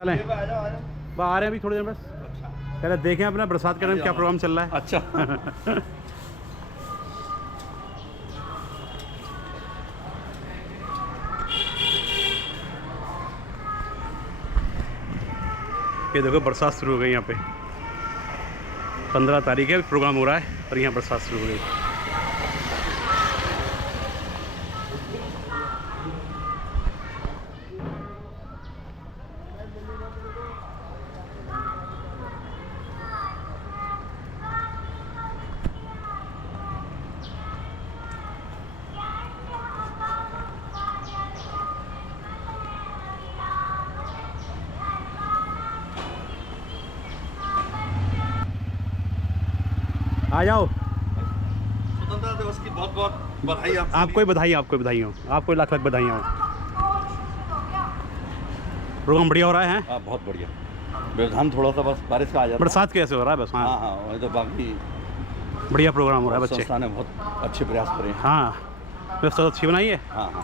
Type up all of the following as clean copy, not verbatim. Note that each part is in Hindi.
चलें आ रहे हैं अभी थोड़ी देर बस। पहले देखें अपना बरसात के टाइम क्या प्रोग्राम चल रहा है। अच्छा ये देखो बरसात शुरू हो गई यहाँ पे। 15 तारीख है प्रोग्राम हो रहा है और यहाँ बरसात शुरू हो गई। आ जाओ। स्वतंत्रता दिवस की बहुत बहुत बधाई। आपको ही बधाई, आपको ही बधाई हो, आपको लाख लाख बधाई हो। प्रोग्राम बढ़िया हो रहा है। हाँ बहुत बढ़िया। व्यवधान थोड़ा सा बस बारिश का आ जाता है। बरसात कैसे हो रहा है बस। हाँ हाँ हाँ तो बाकी बढ़िया प्रोग्राम हो रहा है। बच्चे संस्था ने बहुत अच्छे प्रयास करे हैं। हाँ व्यवस्था अच्छी बनाई है। हाँ हाँ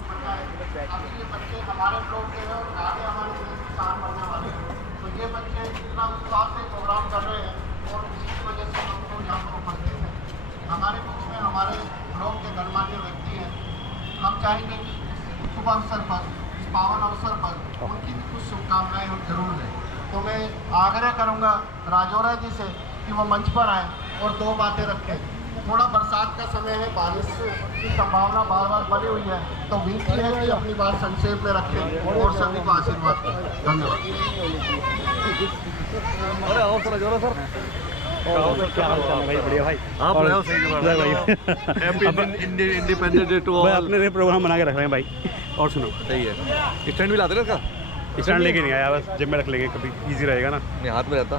तो ये बच्चे इतना उत्साह से प्रोग्राम कर रहे हैं और उसी वजह से हम लोग यहाँ पर उपस्थित हैं। हमारे बीच में हमारे ब्लॉक के गणमान्य व्यक्ति हैं। हम चाहेंगे कि शुभ अवसर पर, इस पावन अवसर पर उनकी भी कुछ शुभकामनाएं हम जरूर दें। तो मैं आग्रह करूँगा राजौरा जी से कि वो मंच पर आएँ और दो बातें रखें। थोड़ा बरसात का समय है, बारिश की संभावना बार बार बनी हुई है, तो विनती है कि अपनी बात संक्षेप में रखें और सभी को आशीर्वाद दें। धन्यवाद। अरे आओ सर जोरा सर। क्या हाल चाल है भाई? बढ़िया भाई। आप और रहो सही जगह भाई। Happy independence day to all. अपने लिए प्रोग्राम बना के रख रहे हैं भाई। और सुनो सही है। स्टैंड भी लाते ना इसका? स्टैंड लेके नहीं आया, बस जिम में रख लेंगे, कभी इजी रहेगा ना। मेरे हाथ में रहता।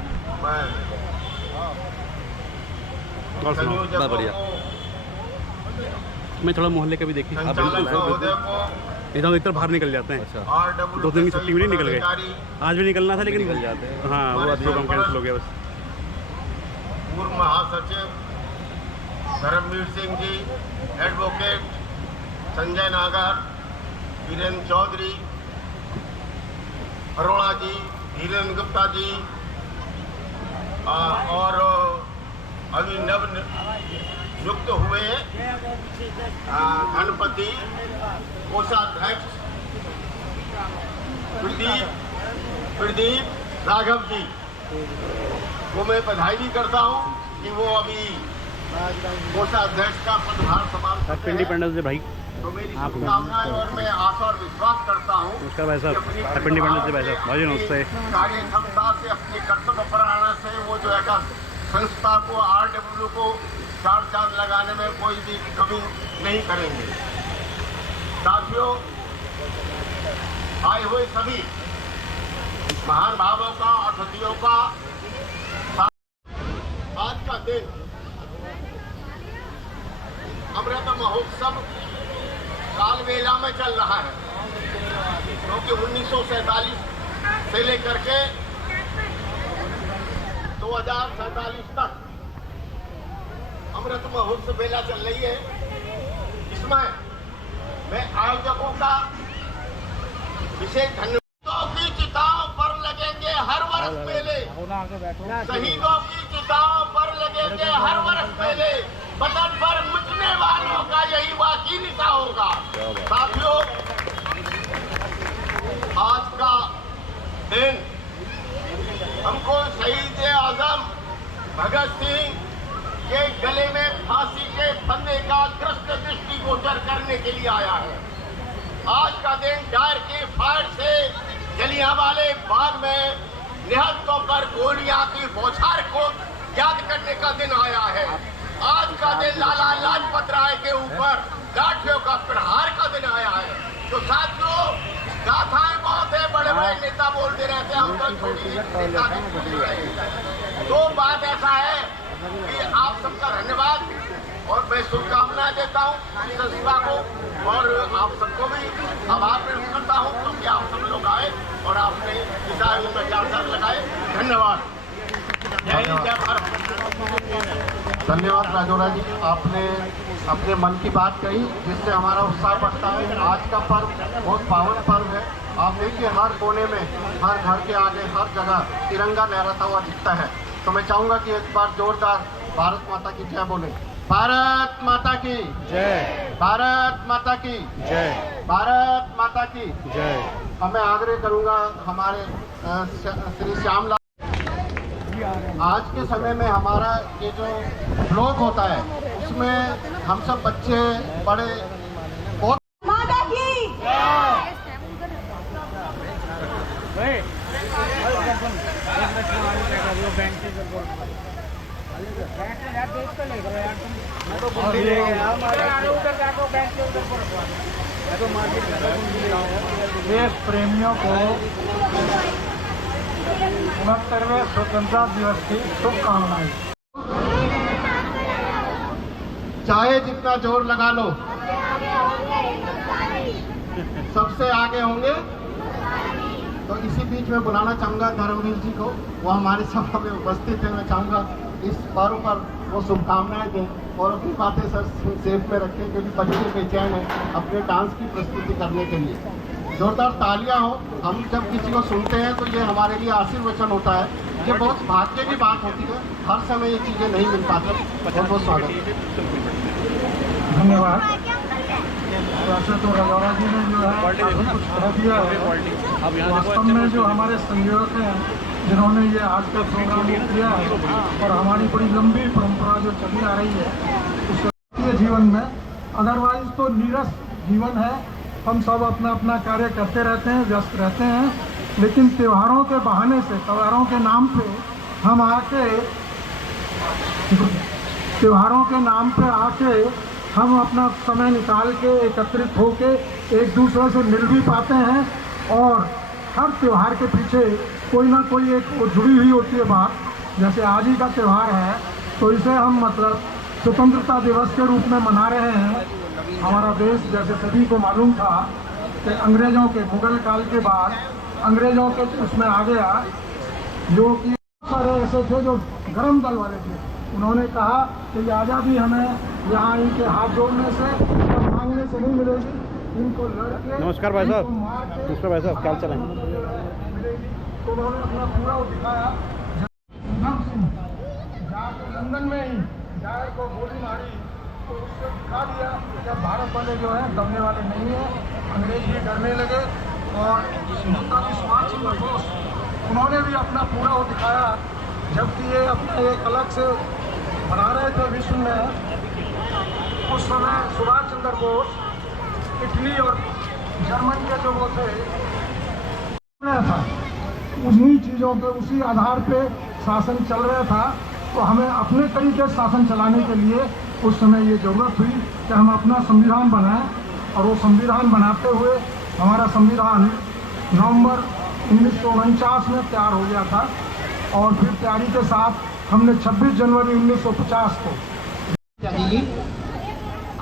और सुनो बहुत बढ़िया। मैं थोड़ा मोहल्ले का भी देखी। हाँ बिल्कुल सर बिल्कुल। इधर इधर बाहर निकल जाते हैं। अच्छा 2 दिन की छुट्टी में नहीं निकल गए। आज भी निकलना था लेकिन निकल जाते हैं। हाँ वो आज प्रोग्राम कैंसिल हो गया बस। पूर्व महासचिव धर्मवीर सिंह जी, एडवोकेट संजय नागर, वीरेंद्र चौधरी, अरोड़ा जी, धीरेन्द्र गुप्ता जी और अभी नव नियुक्त हुए गणपति कोषाध्यक्ष प्रदीप राघव जी को मैं बधाई भी करता हूं कि वो अभी कोषाध्यक्ष का पदभार संभाल सकते हैप्पी हैं। इंडिपेंडेंस डे भाई। तो मेरी शुभकामनाएं और मैं आशा और विश्वास करता हूं नमस्कार भाई साहब। हैप्पी इंडिपेंडेंस डे भाई साहब। भाई नमस्ते। कार्य क्षमता से अपनी कर्तव्य परायण से वो जो है संस्था को RW को 4 चांद लगाने में कोई भी कमी नहीं करेंगे। साथियों, आए हुए सभी महान भावों का, अतिथियों का आज का दिन अमृत महोत्सव कालबेला में चल रहा है, क्योंकि 1947 से लेकर के 2047 तक अमृत महोत्सव बेला चल रही है। इसमें मैं आयोजकों का विशेष धन्यवाद। की चिताओं पर लगेंगे हर वर्ष मेले, शहीदों की चिताओं पर लगेंगे हर वर्ष मेले, वतन पर मिटने वालों का यही वाकई निशा होगा। साथियों, आज का दिन हमको शहीद आजम भगत सिंह के गले में फांसी के फंदे का दृष्टिगोचर करने के लिए आया है। आज का दिन डायर के फायर से जलियांवाले बाग में निहत्तों पर गोलियां की बौछार को याद करने का दिन आया है। आज का दिन लाला लाजपत राय के ऊपर लाठियों का प्रहार का दिन आया है। तो साथियों, गाथाएं बहुत है, बड़े बड़े नेता बोलते रहते हैं, हम तो छोटी नेता की भूल रहे। तो बात ऐसा है कि आप सबका धन्यवाद और मैं शुभकामनाएं देता हूँ इस संस्था को, और आप सबको भी आभार व्यक्त करता हूँ क्योंकि आप सब लोग आए और आपने इस आयोजन में 4 चांद लगाए। धन्यवाद। जय हिंद, जय भारत। धन्यवाद राजौरा जी, आपने अपने मन की बात कही जिससे हमारा उत्साह बढ़ता है। आज का पर्व बहुत पावन पर्व है। आप देखिए हर कोने में, हर घर के आगे, हर जगह तिरंगा लहराता हुआ दिखता है। तो मैं चाहूँगा कि एक बार जोरदार भारत माता की जय बोले। भारत माता की जय, भारत माता की जय, भारत माता की जय। अब मैं आग्रह करूँगा हमारे श्री श्यामलाल, आज के समय में हमारा ये जो ब्लॉग होता है उसमें हम सब बच्चे बड़े बहुत माता की देश प्रेमियों को 69वें स्वतंत्रता दिवस की शुभकामनाएं। चाहे जितना जोर लगा लो, सबसे आगे होंगे। तो इसी बीच में बुलाना चाहूँगा धर्मवीर जी को, वो हमारे सभा में उपस्थित है। मैं चाहूँगा इस पर्व पर वो शुभकामनाएं दें और अपनी बातें सर सेफ में रखें, क्योंकि बच्चे बेचैन हैं अपने डांस की प्रस्तुति करने के लिए। जोरदार तालियां हो। हम जब किसी को सुनते हैं तो ये हमारे लिए आशीर्वचन होता है। ये बहुत भाग्य की बात होती है, हर समय ये चीज़ें नहीं मिल पाती। बहुत बहुत स्वागत। धन्यवाद। वैसे तो रजौरा जी ने जो है काफी कुछ कह दिया है। वास्तव में जो हमारे संयोजक हैं जिन्होंने ये आज का प्रोग्राम किया है और हमारी बड़ी लंबी परंपरा जो चली आ रही है उसके जीवन में, अदरवाइज तो नीरस जीवन है। हम सब अपना अपना कार्य करते रहते हैं, व्यस्त रहते हैं, लेकिन त्योहारों के बहाने से, त्योहारों के नाम पे हम आके, त्योहारों के नाम पे आके हम अपना समय निकाल के एकत्रित होके एक दूसरे से मिल भी पाते हैं। और हर त्यौहार के पीछे कोई ना कोई एक जुड़ी हुई होती है बात। जैसे आज ही का त्यौहार है तो इसे हम मतलब स्वतंत्रता दिवस के रूप में मना रहे हैं। हमारा देश, जैसे सभी को मालूम था कि अंग्रेज़ों के, मुगल काल के बाद अंग्रेज़ों के उसमें आ गया, जो कि सारे ऐसे थे जो गरम दल वाले थे। उन्होंने कहा कि ये आज़ादी हमें यहाँ इनके हाथ जोड़ने से और मांगने से नहीं मिलेगी, इनको लड़के, नमस्कार भाई साहब। इनको मार के, नमस्कार भाई साहब, क्या हाल चाल है? मिलेगी। तो उन्होंने अपना पूरा वो दिखाया। भगत सिंह जाके लंदन में ही जायर को गोली मारी तो उससे दिखा दिया कि भारत वाले जो है दबने वाले नहीं है, अंग्रेज भी डरने लगे। और नेताजी सुभाष चंद्र बोस, उन्होंने भी अपना पूरा वो दिखाया, जबकि ये अपना एक अलग से बना रहे थे विश्व में। उस समय सुभाष चंद्र बोस इटली और जर्मनी के जो वो थे था, उन्हीं चीज़ों पे, उसी आधार पे शासन चल रहा था। तो हमें अपने तरीके से शासन चलाने के लिए उस समय ये ज़रूरत हुई कि हम अपना संविधान बनाएं। और वो संविधान बनाते हुए हमारा संविधान नवंबर 1949 में तैयार हो गया था। और फिर तैयारी के साथ हमने 26 जनवरी 1950 को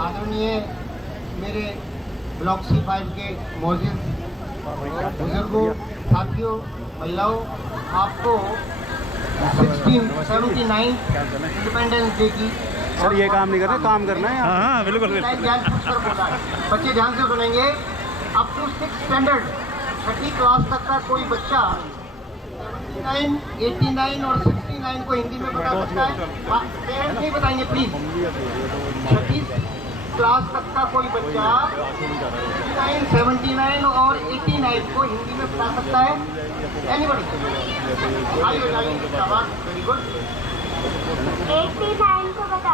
आदरणीय मेरे ब्लॉक C5 के मौजूद बुजुर्गों, साथियों, महिलाओं, आपको 1679 इंडिपेंडेंस डे की सर ये काम नहीं करना, काम करना है। हाँ बिल्कुल बच्चे ध्यान से सुनेंगे। अप टू 6th स्टैंडर्ड, 6ठी क्लास तक का कोई बच्चा 79, 89 और 69 को हिंदी में बता सकता है। पेरेंट्स नहीं बताएंगे प्लीज। 6ठी क्लास तक का कोई बच्चा 69, 79 और 89 को हिंदी में बता सकता है। एनीबॉडी? Very good. 89 को बता,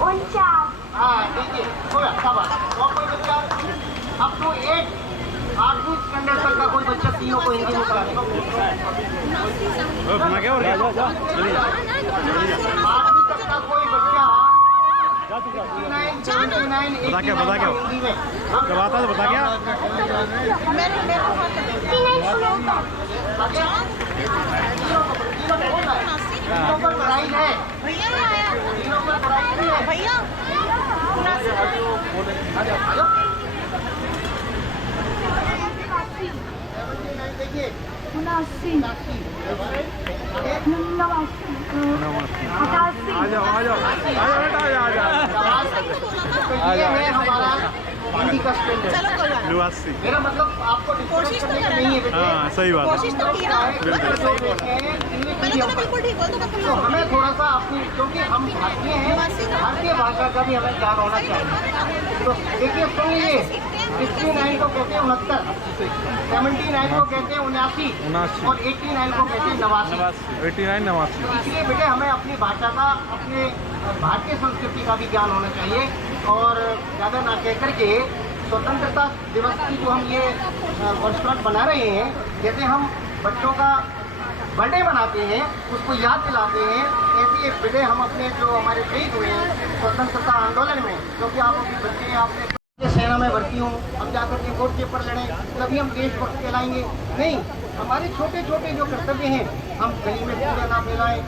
49। हाँ ठीक है, हो गया, शाबाश। और कोई बच्चा अप टू 8वीं स्टैंडर्ड तक का कोई बच्चा तीनों को हिंदी में बता देगा। 8वीं तक का कोई बच्चा 69, 79, 89 हिंदी में। जब आता तो बता क्या? तीनों पर प्राइज है, तीनों पर प्राइज है भैया। देखिए 79, 89, 88। तो ये है हमारा हिंदी का स्टैंडर्ड। नवासी। मेरा मतलब आपको डिस्कस करने का नहीं है बेटे। हाँ सही बात है। तो हमें थोड़ा सा अपनी, क्योंकि हम भारतीय हैं, भारतीय भाषा का भी हमें ज्ञान होना चाहिए। तो देखिए सुन लीजिए, 69 को कहते हैं 69, 79 को कहते हैं 79 और 89 को कहते हैं 89। 89 89। इसलिए बेटे हमें अपनी भाषा का, अपने भारतीय संस्कृति का भी ज्ञान होना चाहिए। और ज़्यादा ना कह करके स्वतंत्रता दिवस की जो हम ये वर्षगांठ बना रहे हैं, जैसे हम बच्चों का बर्थडे मनाते हैं, उसको याद दिलाते हैं, ऐसे ही बेटे हम अपने जो हमारे शहीद हुए हैं स्वतंत्रता आंदोलन में, क्योंकि आप अभी बच्चे हैं, आपने सेना में भर्ती हूँ, अब जाकर के वोट पेपर लड़ें, तभी हम देशभक्त कहलाएंगे। नहीं, हमारे छोटे छोटे जो कर्तव्य हैं, हम गली में कूड़ा ना फैलाएं,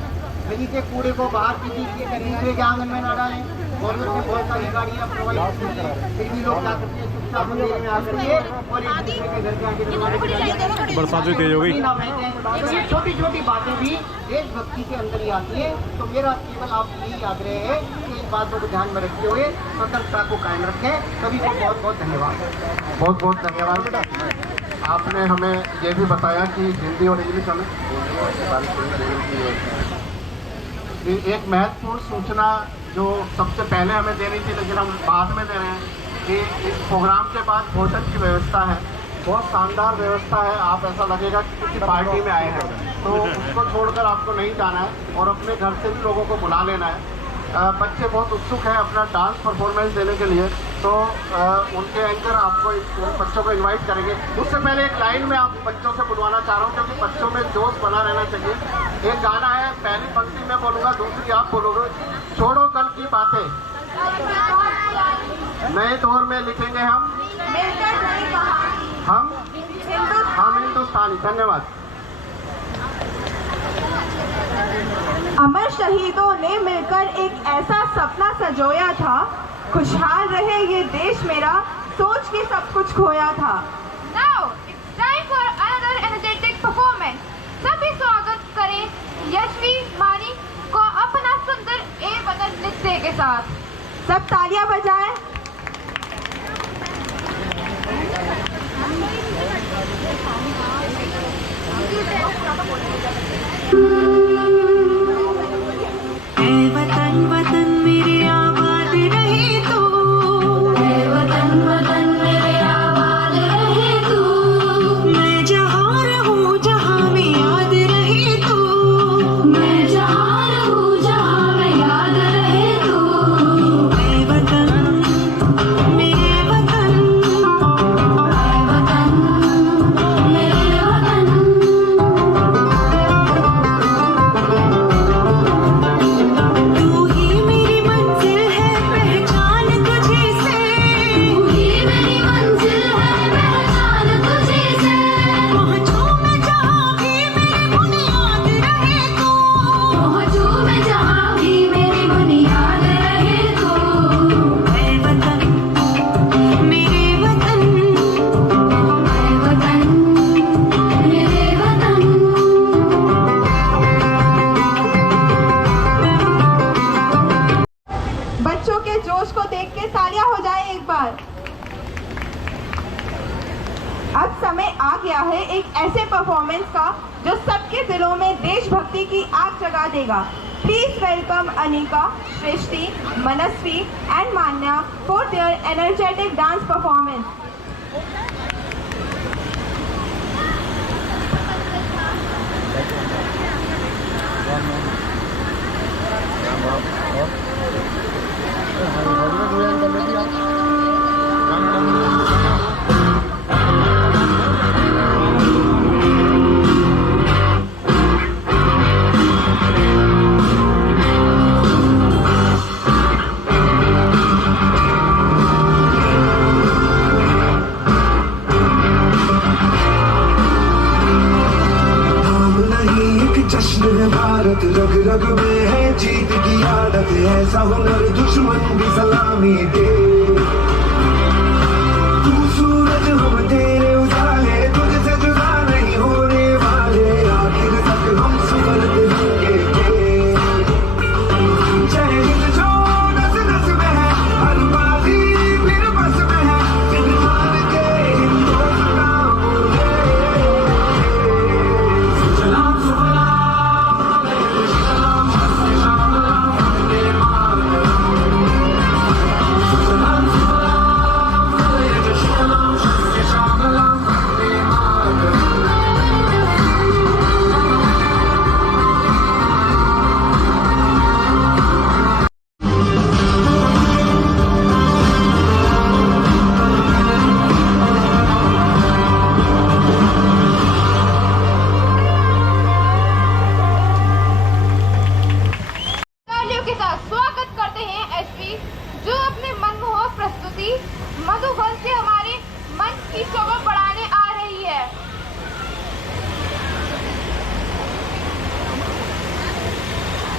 गली के कूड़े को बाहर किसी के दूसरे के आंगन में ना डालें। गवर्नमेंट ने बहुत सारी गाड़ियाँ प्रोवाइड की हैं, फिर भी लोग जाकर के चुपचाप अंधेरे में आकर के और एक दूसरे के घर के आगे बरसात भी तेज हो गई। तो ये छोटी छोटी बातें भी देशभक्ति के अंदर ही आती है। तो मेरा केवल आप यही आग्रह है कि इन बातों को ध्यान में रखते हुए स्वतंत्रता को कायम रखें। सभी को बहुत बहुत धन्यवाद। बहुत बहुत धन्यवाद बेटा। आपने हमें ये भी बताया कि हिंदी और इंग्लिश हमें एक महत्वपूर्ण सूचना जो सबसे पहले हमें देनी थी, लेकिन हम बाद में दे रहे हैं कि इस प्रोग्राम के बाद भोजन की व्यवस्था है, बहुत शानदार व्यवस्था है। आप ऐसा लगेगा कि किसी पार्टी में आए हैं, तो उसको छोड़कर आपको नहीं जाना है और अपने घर से भी लोगों को बुला लेना है। बच्चे बहुत उत्सुक हैं अपना डांस परफॉर्मेंस देने के लिए, तो उनके एंकर आपको उन बच्चों को इनवाइट करेंगे। उससे पहले एक लाइन में आप बच्चों से बुलवाना चाह रहा हूँ, क्योंकि बच्चों में जोश बना रहना चाहिए। एक गाना है, पहली पंक्ति में बोलूँगा, दूसरी आप बोलोगे। छोड़ो कल की बातें, नए दौर में लिखेंगे हम हिंदुस्तानी। धन्यवाद। अमर शहीदों ने मिलकर एक ऐसा सपना सजोया था, खुशहाल रहे ये देश मेरा, सोच के सब कुछ खोया था। Now it's time for another energetic performance. सभी स्वागत करें यशवी मानी को अपना सुंदर ए वतन नृत्य के साथ। सब तालियां बजाएं। वतन वतन मेरे आबाद रहे तू, वतन वतन मेरे आबाद रहे तू, मैं जहाँ रहूँ जहाँ में याद रहे तू, मैं जहाँ रहूँ जहाँ में याद रहे तू, वतन मेरे वतन, वतन मेरे वतन। बच्चों के जोश को देख के तालियां हो जाए एक बार। अब समय आ गया है एक ऐसे परफॉर्मेंस का जो सबके दिलों में देशभक्ति की आग जगा देगा। Please welcome Anika, Srishti, Manasvi and Manya for their energetic dance performance. Bharat रग रग में है जीत की आदत, ऐसा हुनर दुश्मन भी सलामी दे। तू सूरज हम तेरे उजाले, तुझसे जुदा नहीं होने वाले, आखिर तक हम सुबरते होंगे। जय हिंद जो नस नस में है, हर बाजी फिर बस में है,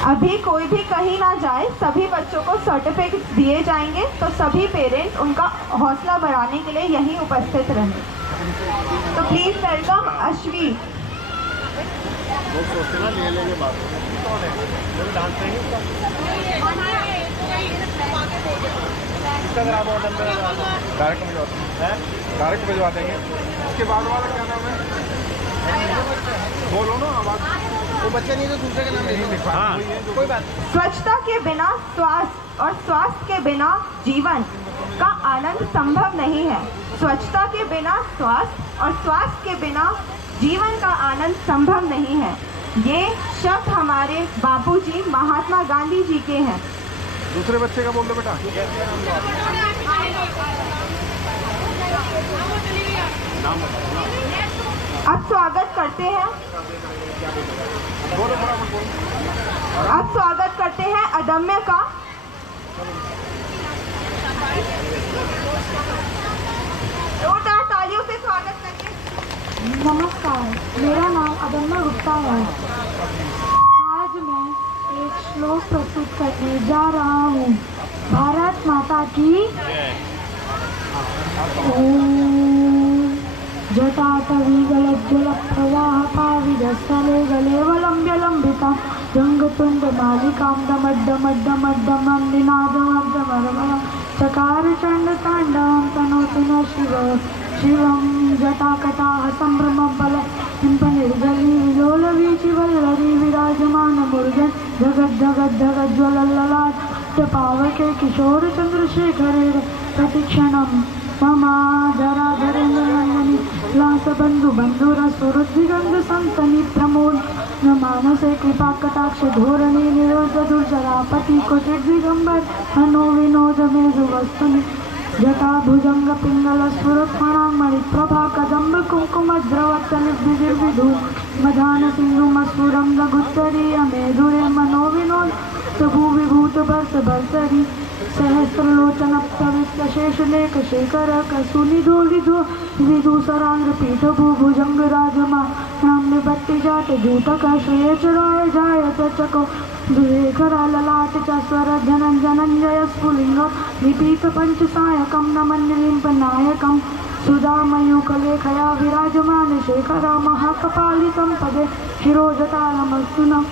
अभी कोई भी कहीं ना जाए, सभी बच्चों को सर्टिफिकेट दिए जाएंगे, तो सभी पेरेंट्स उनका हौसला बढ़ाने के लिए यहीं उपस्थित रहें। तो प्लीज वेलकम अश्वी। डायरेक्ट भिजवा देंगे। इसके बाद वाला क्या नाम है? बोलो ना आवाज। वो बच्चा नहीं तो दूसरे का नाम नहीं लिखवा। हाँ। कोई बात। स्वच्छता के बिना स्वास्थ्य और स्वास्थ्य के बिना जीवन का आनंद संभव नहीं है। स्वच्छता के बिना स्वास्थ्य और स्वास्थ्य के बिना जीवन का आनंद संभव नहीं है। ये शब्द हमारे बापूजी महात्मा गांधी जी के हैं। दूसरे बच्चे का बोल दो बेटा। अब स्वागत करते हैं बोलो बराबर बोलो। अब स्वागत करते हैं अदम्य का। जोरदार तालियों से स्वागत करिए। नमस्कार, मेरा नाम अदम्य गुप्ता है। आज मैं एक श्लोक प्रस्तुत करने जा रहा हूँ। भारत माता की ओम। जटाटवी गलज्जल प्रवाह पाविदस्थले गलेवलम्ब्य लम्बिता जंगतुंड मालिकां डमड्डमड्डमड्डमं निनादमर्दमरमरं चकार चंड तांडवं तनोतु न शिव शिवं जटाकटाः संभ्रमं बल निर्जली विलोलवीचि वल्लरी विराजमान मुर्गन जगद जगद जगद ज्वलल्ललाट पावके किशोर चंद्रशेखरे प्रतिक्षणं मम धराधरेन्द्रनन्दनी लासबन्धु बन्धुरसुरुद्विगन्ध सन्तनि प्रमोद न मानसे कृपा कटाक्ष धोरणी निरोध दुर्जरापति कुटिर दिगंबर मनो विनोद मेरु वस्तुनि जटा भुजंग पिंगल स्फुरत्मणामणि प्रभा कदम्ब कुंकुम द्रवतलिर्विधु मधान सिंधु मस्फुरं लघुत्तरीय मेधुरे मनो विनोद प्रभु विभूत वर्ष भर्तरी सहस्रलोचन शेषलेख शेखर कसुनिधो विधो विदुसरांग पीठ भुजंग राजमा नाम्य भट्टी जाट जूटक श्रेय चराय जायत चको दुरेखरा ललाट च स्वर जनन जनंजय स्फुलिंग विपीत पंच सायकम नमन्यलिंप नायकम सुधामयूखलेखया विराजमान शेखरा महाकपालितं पदे शिरोजतालमस्तुनम्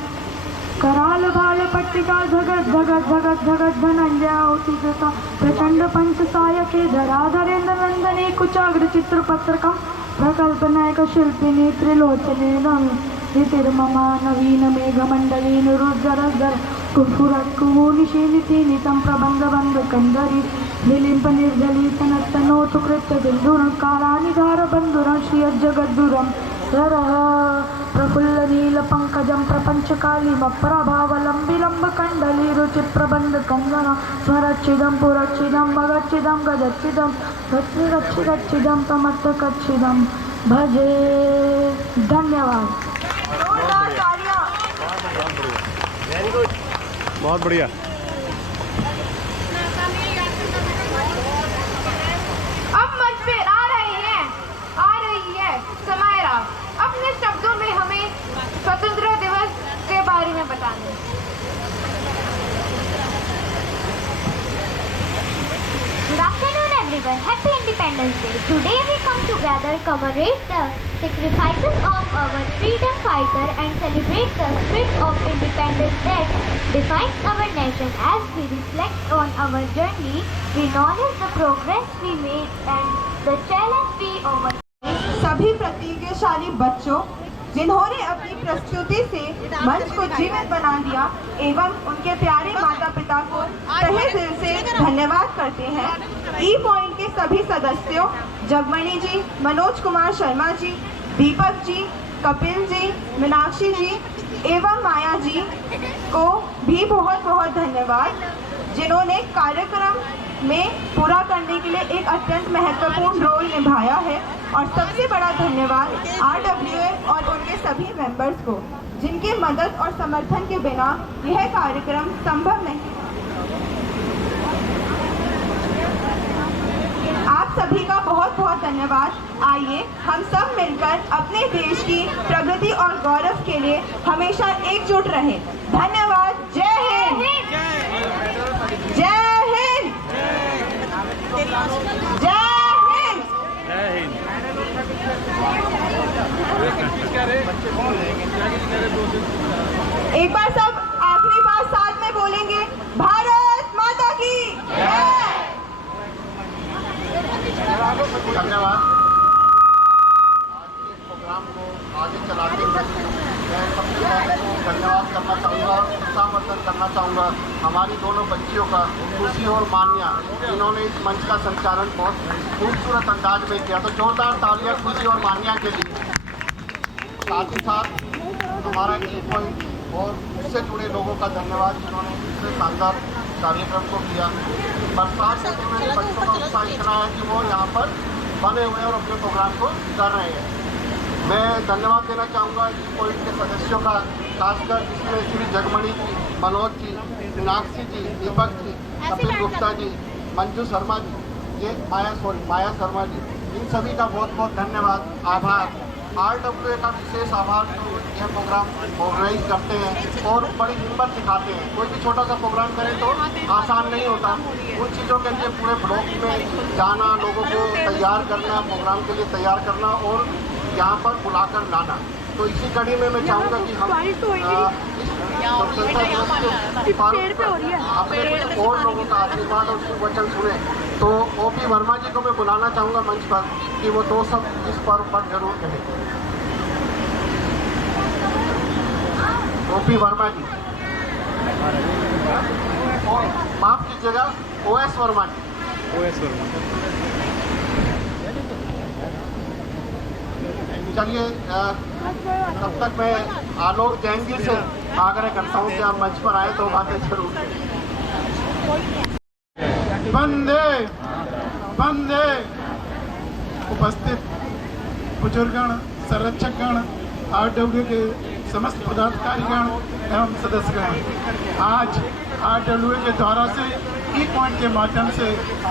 कराल भाल पट्टिका जगत जगत जगत जगत धनंजया प्रचंड पंच सायके धराधरेन्द्र नंदने कुचाग्र चित्र पत्रकम प्रकल्प नायक शिल्पिनी त्रिलोचने नतिर्ममा नवीन मेघमंडली निरुद्धर कुफुरकुनिशीलिति नितं प्रबंध बंध कंदरी निलिंप निर्जली सनत्तनोतु कृत्य सिंधुर कालानिधार बंधुर श्रिय जगद्दुरम प्रफुल्ल नील पंकजं प्रपंचकालिमप्रभावलंबिलंब कंडली रुचि प्रबंध कंगन स्वरच्छिदं पुरच्छिदं भगच्छिदं गजच्छिदं गच्छिदं तमत्तकच्छिदं भजे। धन्यवाद। बहुत बढ़िया। अब मंच पे आ रही है समायरा अपने शब्दों में हमें स्वतंत्रता दिवस के बारे में बताने। Good afternoon everyone. Happy Independence Day. Today we come together commemorate the sacrifices of our freedom fighter and celebrate the spirit of independence that defines our nation. As we reflect on our journey, we acknowledge the progress we made and the challenge we overcame. सभी प्रतिज्ञाशाली बच्चों जिन्होंने अपनी प्रस्तुति से मंच को जीवित बना दिया एवं उनके प्यारे माता पिता को तहे दिल से धन्यवाद करते हैं। ई पॉइंट के सभी सदस्यों जगमणि जी, मनोज कुमार शर्मा जी, दीपक जी, कपिल जी, मीनाक्षी जी एवं माया जी को भी बहुत बहुत धन्यवाद, जिन्होंने कार्यक्रम में पूरा करने के लिए एक अत्यंत महत्वपूर्ण रोल निभाया है। और सबसे बड़ा धन्यवाद RWA और उनके सभी मेंबर्स को, जिनकी मदद और समर्थन के बिना यह कार्यक्रम संभव नहीं। आप सभी का बहुत बहुत धन्यवाद। आइए हम सब मिलकर अपने देश की प्रगति और गौरव के लिए हमेशा एकजुट रहें। धन्यवाद। जय हिंद। जय हिंद। जय हिंद। जय हिंद। एक बार सब आखिरी बार साथ में बोलेंगे, भारत माता की जय। धन्यवाद। आज के प्रोग्राम को आगे चलाते हुए मैं सबसे पहले धन्यवाद करना चाहूँगा और उत्साहवर्धन करना चाहूँगा हमारी दोनों बच्चियों का, खुशी और मान्या, जिन्होंने इस मंच का संचालन बहुत खूबसूरत अंदाज में किया। तो जोरदार तालियां खुशी और मान्या के लिए। साथ ही साथ हमारा एक पॉइंट और उससे जुड़े लोगों का धन्यवाद जिन्होंने इस शानदार कार्यक्रम को किया। बरसात होते हुए बच्चों का उत्साह इतना है कि वो यहाँ पर बने हुए और अपने प्रोग्राम को कर रहे हैं। मैं धन्यवाद देना चाहूँगा इस पॉइंट के सदस्यों का, खासकर इसमें श्री जगमणि जी, मनोज जी, मीनाक्षी जी, दीपक जी, कपिल गुप्ता जी, मंजू शर्मा जी, ये माया शर्मा जी, इन सभी का बहुत बहुत धन्यवाद, आभार। RWA का विशेष आभार जो यह प्रोग्राम ऑर्गेनाइज करते हैं और बड़ी हिम्मत दिखाते हैं। कोई भी छोटा सा प्रोग्राम करें तो आसान नहीं होता। उन चीज़ों के लिए पूरे ब्लॉक में जाना, लोगों को तैयार करना, प्रोग्राम के लिए तैयार करना और यहाँ पर बुलाकर लाना। तो इसी कड़ी में मैं चाहूँगा कि हम अपने कुछ और लोगों का आशीर्वाद और शुभ वचन सुने। तो OP वर्मा जी को मैं बुलाना चाहूँगा मंच पर कि वो दो शब्द इस पर्व पर जरूर कहें। OP वर्मा जी, माफ कीजिएगा, OS वर्मा जी। OS वर्मा। चलिए तब तक मैं आलोक जैन जी से आग्रह करता हूँ कि आप मंच पर आए तो बातें जरूर। वंदे वंदे। उपस्थित बुजुर्गगण, संरक्षकगण, RWA के समस्त पदाधिकारीगण एवं सदस्यगण, आज RWA के द्वारा से E-पॉइंट के माध्यम से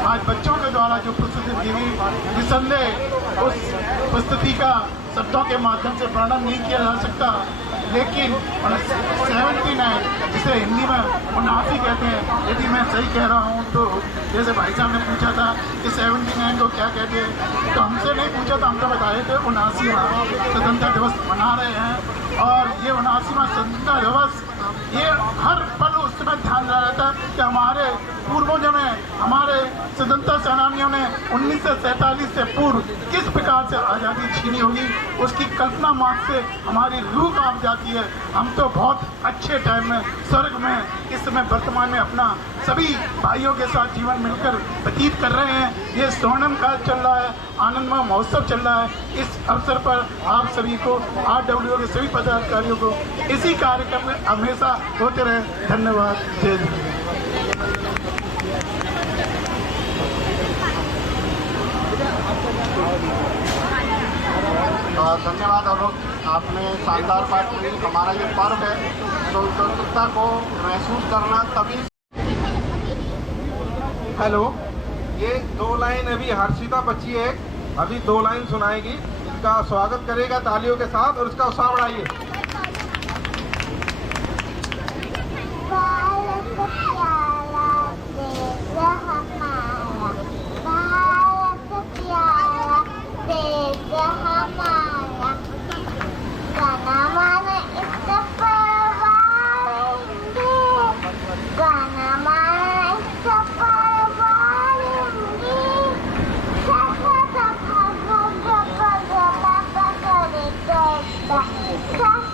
आज बच्चों के द्वारा जो प्रस्तुति दी गई, निसंदेह उस प्रस्तुति का शब्दों के माध्यम से वर्णन नहीं किया जा सकता। लेकिन 79, जिसे हिंदी में 79 कहते हैं, यदि मैं सही कह रहा हूँ तो जैसे भाई साहब ने पूछा था कि 79 को क्या कहते हैं, तो हमसे नहीं पूछा था, हम तो बताए थे 79वां स्वतंत्रता दिवस मना रहे हैं। और ये 79वां स्वतंत्रता दिवस ये हर पल उस समय ध्यान रहा रहता कि हमारे पूर्वजों ने, हमारे स्वतंत्रता सेनानियों ने 1947 से पूर्व किस प्रकार से आज़ादी छीनी होगी, उसकी कल्पना मात्र से हमारी रूह कांप जाती है। हम तो बहुत अच्छे टाइम में, स्वर्ग में, इस समय वर्तमान में अपना सभी भाइयों के साथ जीवन मिलकर व्यतीत कर रहे हैं। ये स्वर्णिम काल चल रहा है, आनंदमय महोत्सव चल रहा है। इस अवसर पर आप सभी को, RWA के सभी पदाधिकारियों को इसी कार्यक्रम में हमेशा होते रहे। धन्यवाद। जय हिंद। धन्यवाद आलोक, आपने शानदार बात कही। हमारा ये पर्व है, तो स्वतंत्रता को महसूस करना तभी। हेलो, ये 2 लाइन अभी हर्षिता बच्ची है, अभी 2 लाइन सुनाएगी। इसका स्वागत करेगा तालियों के साथ और इसका उत्साह बढ़ाइए। Sa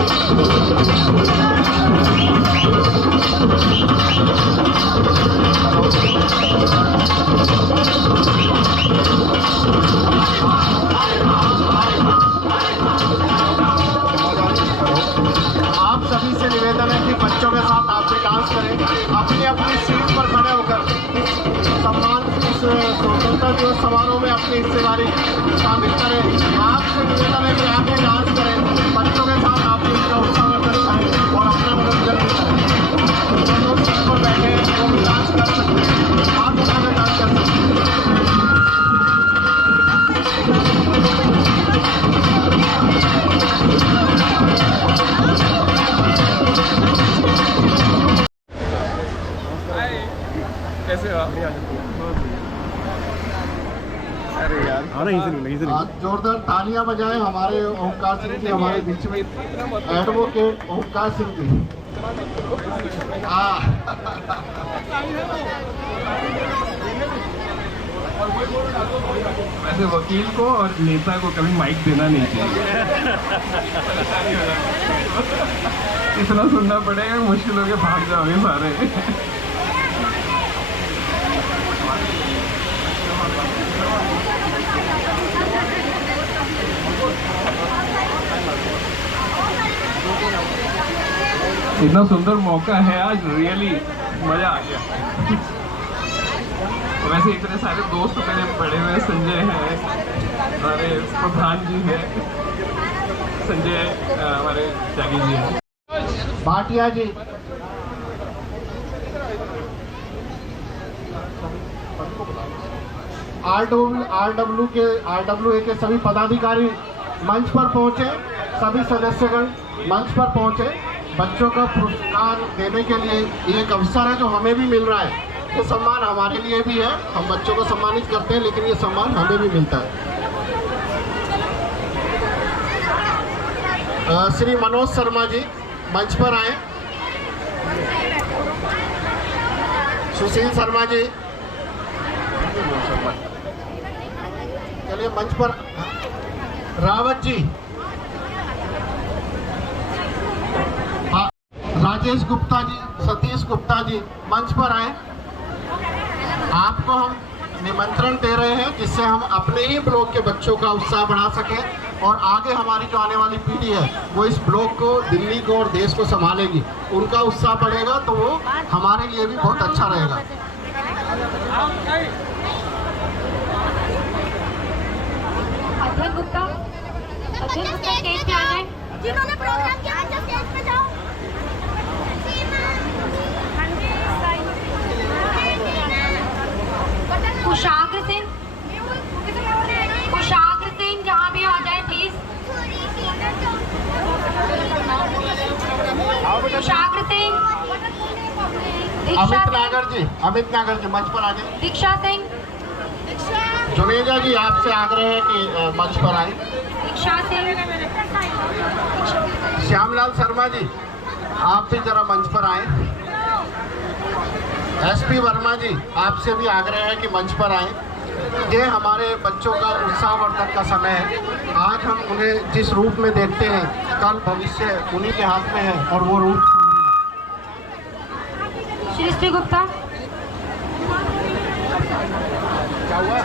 आप सभी से निवेदन है कि बच्चों के साथ आप भी डांस करें, अपनी अपनी सीट पर खड़े होकर सम्मान इस स्वतंत्रता दिवस समारोह में अपनी हिस्सेदारी शामिल करें। आपसे निवेदन है कि आप भी डांस करें, बच्चों के साथ आप भी इसका उत्साहवर्धन करें और अपना मनोरंजन भी करें। जो लोग सीट पर बैठे हैं वो भी डांस कर सकते हैं, आप उसमें डांस कर सकते हैं। कैसे हो? अरे यार हाँ इजीली जोरदार तालियां बजाएं हमारे ओंकार सिंह जी, हमारे बीच में एडवोकेट ओंकार सिंह जी। वैसे वकील को और नेता को कभी माइक देना नहीं चाहिए। इतना सुनना पड़ेगा, मुश्किल हो के भाग जाओगे सारे। इतना सुंदर मौका है आज, रियली मजा आ गया। वैसे इतने सारे दोस्त मेरे बड़े हुए, संजय है, हमारे प्रधान जी है, संजय हमारे त्यागी जी है, भाटिया जी, RWA के सभी पदाधिकारी मंच पर पहुंचे, सभी सदस्यगण मंच पर पहुंचे। बच्चों का पुरस्कार देने के लिए ये एक अवसर है जो हमें भी मिल रहा है। ये सम्मान हमारे लिए भी है, हम बच्चों को सम्मानित करते हैं, लेकिन ये सम्मान हमें भी मिलता है। श्री मनोज शर्मा जी मंच पर आए। सुशील शर्मा जी चलिए मंच पर। रावत जी, राजेश गुप्ता जी, सतीश गुप्ता जी मंच पर आए। आपको हम निमंत्रण दे रहे हैं जिससे हम अपने ही ब्लॉक के बच्चों का उत्साह बढ़ा सकें और आगे हमारी जो आने वाली पीढ़ी है वो इस ब्लॉक को, दिल्ली को और देश को संभालेगी। उनका उत्साह बढ़ेगा तो वो हमारे लिए भी बहुत अच्छा रहेगा। अध्ययन गुप्ता स्टेज पे आ जाए। जिन्होंने प्रोग्राम किया स्टेज पे जाओ। कुशाग्र सिंह जहाँ भी आ जाए प्लीज। कुशाग्र सिंह, अमित नागर जी मंच पर आ जाए। दीक्षा सिंह, जुनेजा जी आपसे आग्रह है कि मंच पर आए। दीक्षा सिंह, श्यामलाल शर्मा जी आप भी जरा मंच पर आए। SP वर्मा जी आपसे भी आग्रह है कि मंच पर आए। ये हमारे बच्चों का उत्साहवर्धन का समय है। आज हम उन्हें जिस रूप में देखते हैं, कल भविष्य उन्हीं के हाथ में है और वो रूप। श्री गुप्ता, क्या हुआ?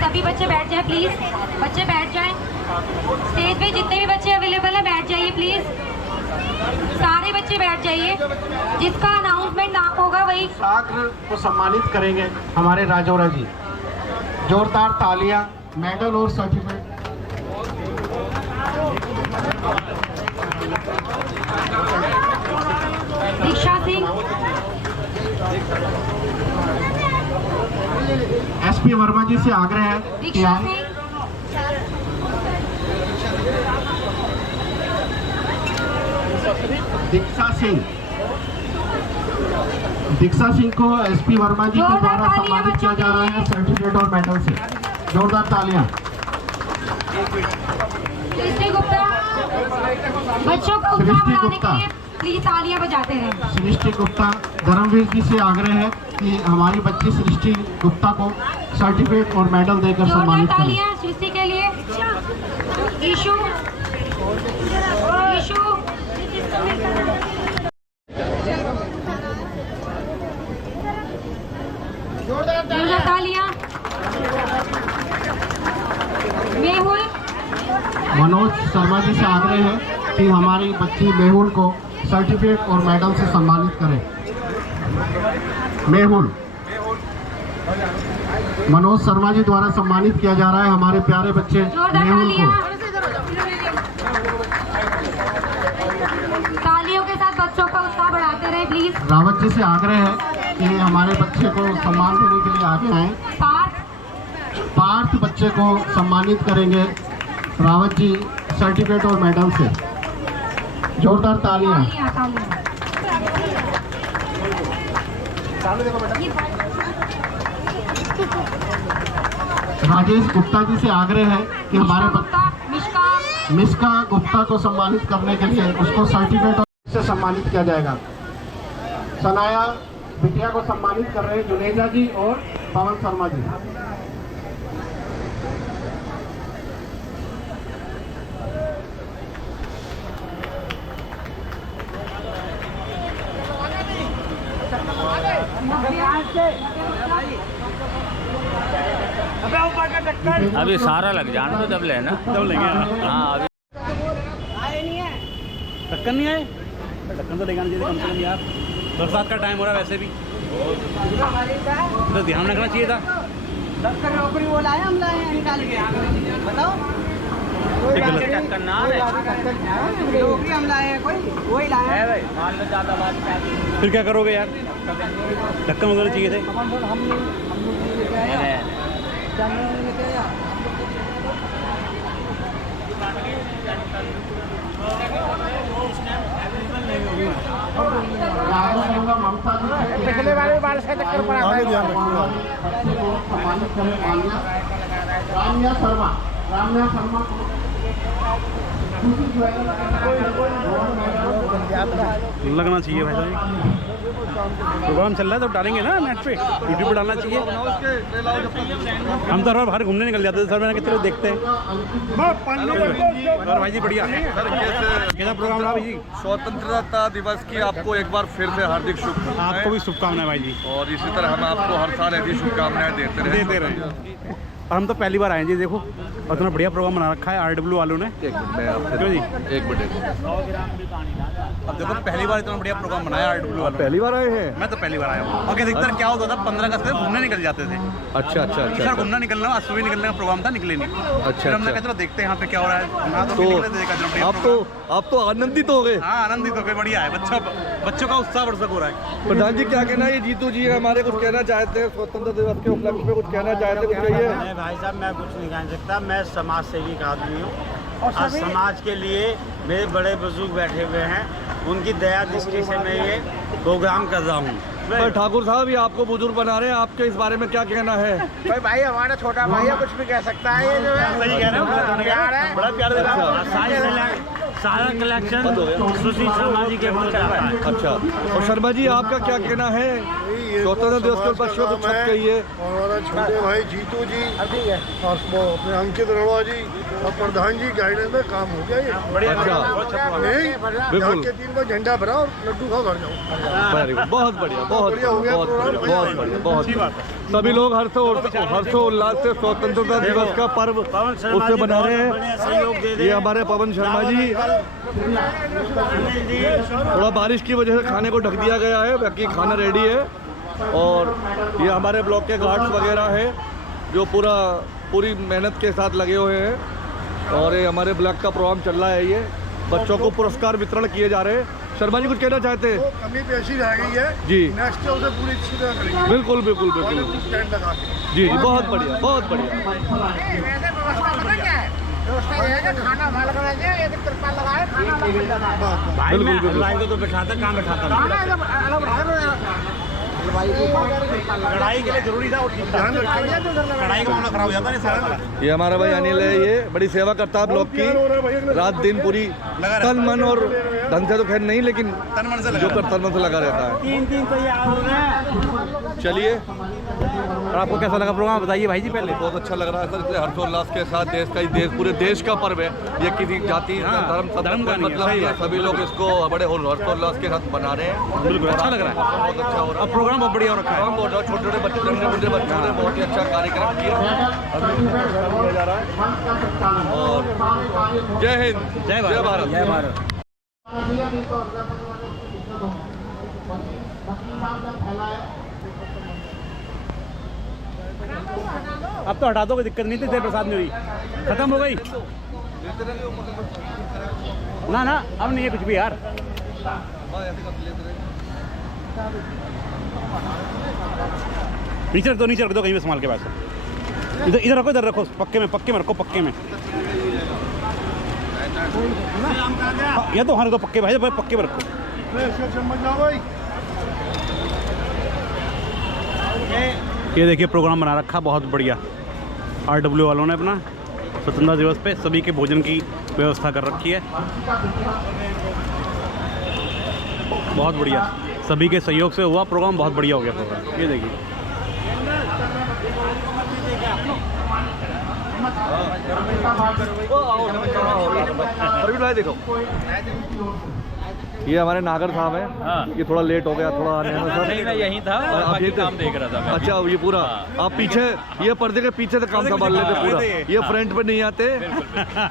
सभी बच्चे बैठ जाए प्लीज। बच्चे बैठ जाएं। स्टेज पे जितने भी बच्चे अवेलेबल हैं बैठ जाइए प्लीज। सारे बच्चे बैठ जाइए। जिसका अनाउंसमेंट नाम होगा वही छात्र को सम्मानित करेंगे हमारे राजौरा जी। जोरदार तालियां, मेडल और सर्टिफिकेट। दीक्षा सिंह, SP वर्मा जी से आग्रह है कि दीक्षा आए। सिंह, दीक्षा सिंह को SP वर्मा जी के जोरदार द्वारा तालियां सम्मानित किया जा रहा है सर्टिफिकेट और मेडल से। जोरदार तालियां। बच्चों को उत्साह बढ़ाने के लिए प्लीज तालियां बजाते रहें। सृष्टि गुप्ता, धर्मवीर जी से आग्रह है कि हमारी बच्ची सृष्टि गुप्ता को सर्टिफिकेट और मेडल देकर जोरदार सम्मानित करें। तालियां सृष्टि के लिए। ईशु ईशु जोरदार तालियां। मेहुल मनोज शर्मा जी से आग्रह है कि हमारी बच्ची मेहुल को सर्टिफिकेट और मेडल से सम्मानित करें। मेहुल मनोज शर्मा जी द्वारा सम्मानित किया जा रहा है हमारे प्यारे बच्चे जोरदार मेहुल तालियां। को। तालियों के साथ बच्चों का उत्साह बढ़ाते रहे प्लीज। रावत जी से आग्रह है कि हमारे बच्चे को सम्मान देने के लिए आगे आए। पार्थ बच्चे को सम्मानित करेंगे रावत जी सर्टिफिकेट और मेडल से। जोरदार तालियां। राजेश गुप्ता जी से आग्रह है कि हमारे मिश्का गुप्ता को सम्मानित करने के लिए उसको सर्टिफिकेट से सम्मानित किया जाएगा। सनाया बिटिया को सम्मानित कर रहे हैं जुनेजा जी और पवन शर्मा जी। अभी सारा लग जाना तो जब लेना तब लेंगे। हाँ अभी ढक्कन नहीं आए, ढक्कन तो लेगा चाहिए कम से कम यार, बरसात का टाइम हो रहा है वैसे भी तो ध्यान रखना चाहिए था। नौकरी वो लाए, हम लाए निकाल के बताओ। ढक्कन ना नौकरी हम लाए हैं, कोई वही लाए हैं। मान लो ज़्यादा बात फिर क्या करोगे यार, ढक्कन वगैरह चाहिए थे। पिछले बार से चक्कर पड़ा था। राम्या शर्मा लगना चाहिए भाई साहब, प्रोग्राम चल रहा है तो डालेंगे ना नेट पे, यूट्यूब पे डालना चाहिए। हम तो हर बाहर घूमने निकल जाते थे सर, मैंने कितने देखते हैं। और भाई जी बढ़िया कैसा प्रोग्राम रहा भाई जी? स्वतंत्रता दिवस की आपको एक बार फिर से हार्दिक शुभकामनाएं। आपको भी शुभकामनाएं भाई जी, और इसी तरह हम आपको हर साल ऐसी शुभकामनाएं देते रहे। और हम तो पहली बार आए जी, देखो और इतना बढ़िया प्रोग्राम बना रखा है RW वालों ने। एक मिनट मैं आपसे क्यों जी? एक मिनट। अब देखो पहली बार इतना बढ़िया प्रोग्राम बनाया RW वालों ने। पहली बार आए हैं? मैं तो पहली बार आया हूँ। और अधिकतर क्या होता था 15 अगस्त में घूमने निकल जाते थे। अच्छा अच्छा अच्छा सर घूमना निकलना, आज सुबह निकलने का प्रोग्राम था, निकले नहीं। अच्छा फिर हमने अच्छा। कहा चलो देखते हैं यहाँ पे क्या हो रहा है ना, तो तो निकले थे, देखा चलो बढ़िया आप तो आनंदित हो गए। हाँ आनंदित हो गए, बढ़िया है। बच्चों का उत्साह बढ़ हो रहा है। प्रधान जी क्या कहना है, ये जीतू जी हमारे कुछ कहना चाहते हैं स्वतंत्र दिवस के उपलक्ष्य में, कुछ कहना चाहते हैं, कुछ कहिए। भाई साहब मैं कुछ नहीं कह सकता, मैं समाज सेवी का आदमी हूँ और समाज के लिए मेरे बड़े बुजुर्ग बैठे हुए हैं, उनकी दया दृष्टि से मैं ये प्रोग्राम कर रहा हूँ। पर ठाकुर साहब ये आपको बुजुर्ग बना रहे हैं, आपके इस बारे में क्या कहना है? भाई हमारा छोटा भाई है, कुछ भी कह सकता है। ये जो है सही कह रहे हो, बड़ा प्यार दे रहा है। सारा कलेक्शन सुशील शर्मा जी के ऊपर जाता है। अच्छा, और शर्मा जी आपका क्या कहना है स्वतंत्र दिवस के उपलक्ष्य में, कुछ कहिए। हमारा छोटे भाई जीतू जी और वो अपने अंकित रड़वा जी और प्रधान जी गाइडेंस में काम हो गया। ये बढ़िया नहीं यहाँ के 3 बार झंडा भरा और लड्डू खाओ घर जाओ। वेरी गुड, बहुत बढ़िया, बहुत बढ़िया हो गया प्रोग्राम, बहुत बढ़िया, बहुत। सभी लोग हर्षोल्लास से स्वतंत्रता दिवस का पर्व उससे बना रहे हैं। ये हमारे पवन शर्मा जी, थोड़ा बारिश की वजह से खाने को ढक दिया गया है, बाकी खाना रेडी है। और ये हमारे ब्लॉक के गार्ड्स वगैरह है जो पूरी मेहनत के साथ लगे हुए हैं। और ये हमारे ब्लॉक का प्रोग्राम चल रहा है, ये बच्चों को पुरस्कार वितरण किए जा रहे हैं। शर्मा जी कुछ कहना चाहते हैं? कमी पेशी रह गई है जी, नेक्स्ट उसे पूरी अच्छी तरह करेंगे। बिल्कुल बिल्कुल बिल्कुल स्टैंड लगा के। जी जी, बहुत बढ़िया, बहुत बढ़िया। खाना वाला तिरपाल लगाए, खाना भाई मैं हलवाई को तो बैठाता, कहाँ बैठाता? कढ़ाई के लिए जरूरी था, कढ़ाई का मामला खराब हो जाता है सारा। ये हमारा भाई अनिल है, ये बड़ी सेवा करता है ब्लॉक की, रात दिन पूरी तन मन और धन से तो खैर नहीं, लेकिन तन मन से जो कर तन मन से लगा रहता है। 3 तो ये चलिए, और आपको कैसा लगा प्रोग्राम बताइए भाई जी पहले। बहुत अच्छा लग रहा है सर, इसलिए हर्षोल्लास के साथ देश का ही पूरे देश का पर्व है ये, किसी जाति धर्म सब धर्म का नहीं है, मतलब सही नहीं है, बात। सभी लोग इसको बड़े हर्षोल्लास के साथ मना रहे हैं। बिल्कुल अच्छा लग रहा है, बहुत अच्छा हो रहा है, और प्रोग्राम बहुत बढ़िया हो रखा है। छोटे छोटे बच्चे, छोटे बच्चों ने बहुत ही अच्छा कार्यक्रम किया जा रहा है। और जय हिंद, जय भारत, जय भारत। अब तो हटा दो, कोई दिक्कत नहीं थी, तेरे प्रसाद में हुई खत्म हो गई ना ना, अब नहीं है कुछ भी यार। नीचे रख दो, नीचे रख दो कहीं भी संभाल के पास। इधर इधर रखो, इधर रखो, पक्के में रखो, पक्के में। या तो हाँ रखो पक्के भाई, पक्के में रखो। ये देखिए प्रोग्राम बना रखा बहुत बढ़िया, RW वालों ने अपना स्वतंत्रता दिवस पे सभी के भोजन की व्यवस्था कर रखी है, बहुत बढ़िया। सभी के सहयोग से हुआ प्रोग्राम, बहुत बढ़िया हो गया प्रोग्राम। ये देखिए देखो, ये हमारे नागर साहब हैं। हाँ। ये थोड़ा लेट हो गया थोड़ा आने में सर। नहीं, मैं यहीं था, और बाकी ये काम देख रहा था मैं। अच्छा, ये पूरा आप पीछे, ये पर्दे के पीछे से काम संभाल लेते पूरा, ये फ्रंट पे नहीं आते।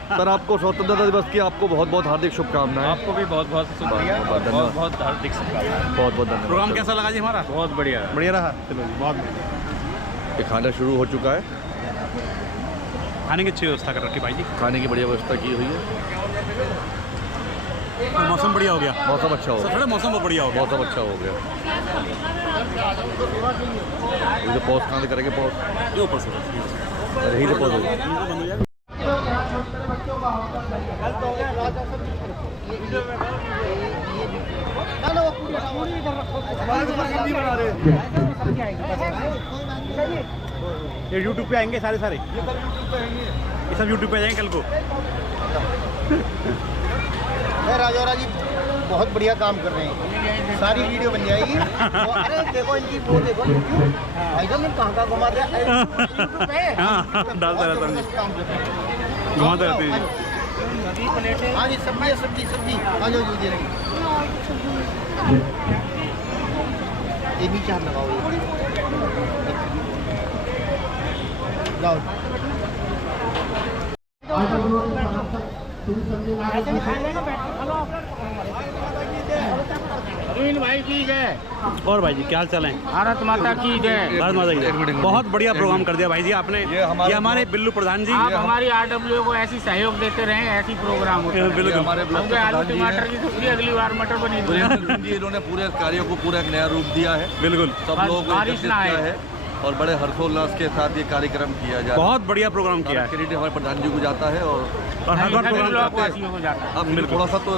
सर आपको स्वतंत्रता दिवस की आपको बहुत बहुत हार्दिक शुभकामनाएं। आपको भी बहुत बहुत शुक्रिया, बहुत बहुत हार्दिक शुभकामनाएं। बहुत बहुत धन्यवाद। प्रोग्राम कैसा लगा जी हमारा? बहुत बढ़िया, बढ़िया रहा। चलो जी, बहुत ये खाना शुरू हो चुका है, खाने की अच्छी व्यवस्था कर रखी भाई जी, खाने की बढ़िया व्यवस्था की हुई है। और मौसम बढ़िया हो गया, मौसम अच्छा हो गया, थोड़ा मौसम बहुत बढ़िया हो गया, मौसम अच्छा हो गया। ये पॉज कहाँ से करेंगे? पॉज जो ऊपर से यही से पॉज होगा। ये YouTube पे आएंगे सारे, ये सब YouTube पे आ जाएंगे कल को। राजा जी बहुत बढ़िया काम कर रहे हैं, सारी वीडियो बन जाएगी। अरे देखो इनकी वो देखो भाई साहब, कहाँ कहाँ घुमा दिया, डालता रहता हूँ, घुमाते रहते हैं। हाँ जी, सब्जी है, सब्जी सब्जी आ जाओ जल्दी रही। ये नीचे हाथ लगाओ, लाओ। भाई की जय। और भाई जी क्या हाल चाल है? भारत माता की जय। भारत माता की जय। बहुत बढ़िया प्रोग्राम कर दिया भाई जी आपने। ये हमारे बिल्लू प्रधान जी, आप हमारी RW को ऐसी सहयोग देते रहे, ऐसी प्रोग्राम होते रहे। बिल्कुल। हमारे ब्लॉक के आलू टमाटर की सब्जी अगली बार मटर पनीर जी, इन्होंने पूरे कार्यों को पूरा एक नया रूप दिया है। बिल्कुल, सब लोगों को एकत्रित किया है और बड़े हर्षोल्लास के साथ ये कार्यक्रम किया जा रहा है। बहुत बढ़िया प्रोग्राम किया है। क्रेडिट हमारे प्रधान जी को जाता है और हर बार प्रोग्राम करते हैं। को जाता है। अब थोड़ा सा तो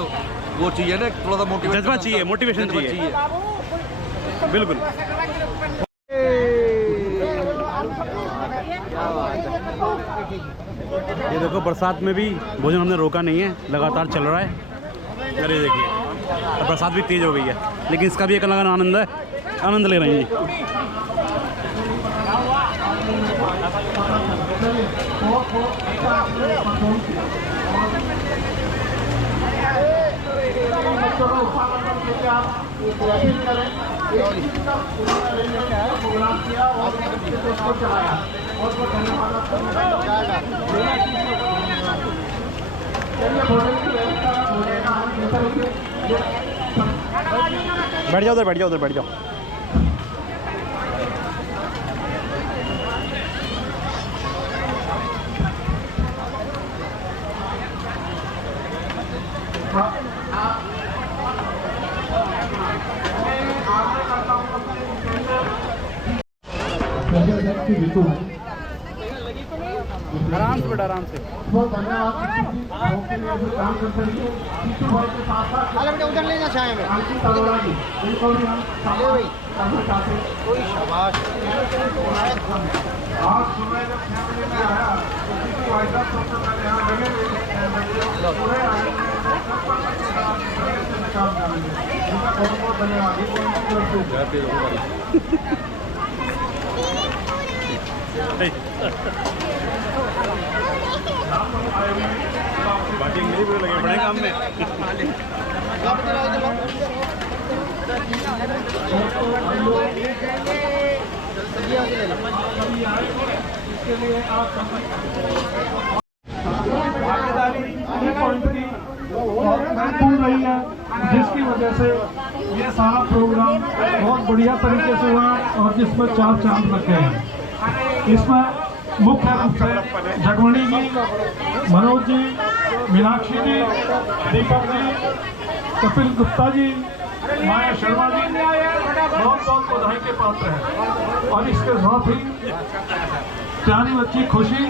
वो चाहिए ना, थोड़ा सा मोटिवेशन, जज्बा चाहिए, मोटिवेशन चाहिए। बिल्कुल। ये देखो बरसात में भी भोजन हमने रोका नहीं है, लगातार चल रहा है। अरे देखिए, और बरसात भी तेज हो गई है, लेकिन इसका भी एक अलग आनंद है, आनंद ले रहे हैं जी। बैठ जाओ उधर, बैठ जाओ उधर, बैठ जाओ। आराम से बेटा, आराम से। बहुत धन्यवाद के लिए भी काम करते रहिए। टीटू भाई के साथ साथ उधर लेना चाहे मैं अंकित अरोड़ा जी, इनको भी हम सम्मानित करना चाहते हैं। कोई शाबाश। आज सुबह जब फैमिली में आया तो टीटू भाई साहब सबसे पहले यहाँ लगे पूरे आए काम करेंगे। उनका बहुत बहुत धन्यवाद। बाकी मेरे भी लगे बड़े काम में। भागीदारी पॉइंट की बहुत महत्वपूर्ण रही है, जिसकी वजह से ये सारा प्रोग्राम बहुत बढ़िया तरीके से हुआ और जिसमें 4 चांद लग गए हैं। इसमें मुख्य रूप से जगमणी जी, मनोज जी, मीनाक्षी जी, दीपक जी, कपिल गुप्ता जी, माया शर्मा जी बहुत बहुत बधाई के पात्र हैं। और इसके साथ ही प्यारी बच्ची खुशी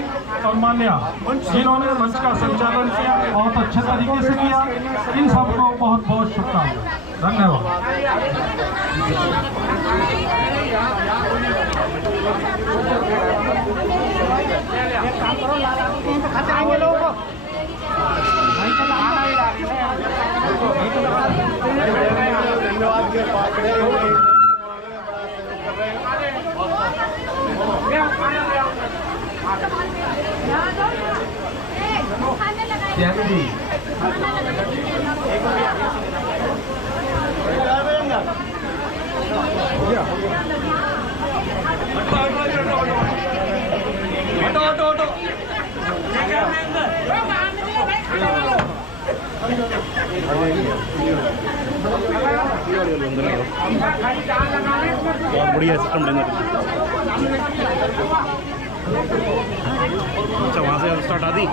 और मान्या जिन्होंने मंच का संचालन किया, बहुत अच्छे तरीके से किया। इन सबको बहुत बहुत शुभकामनाएं। धन्यवाद। धन्यवाद के पात्र बहुत बढ़िया सिस्टम लेना। अच्छा वहाँ से स्टार्ट आती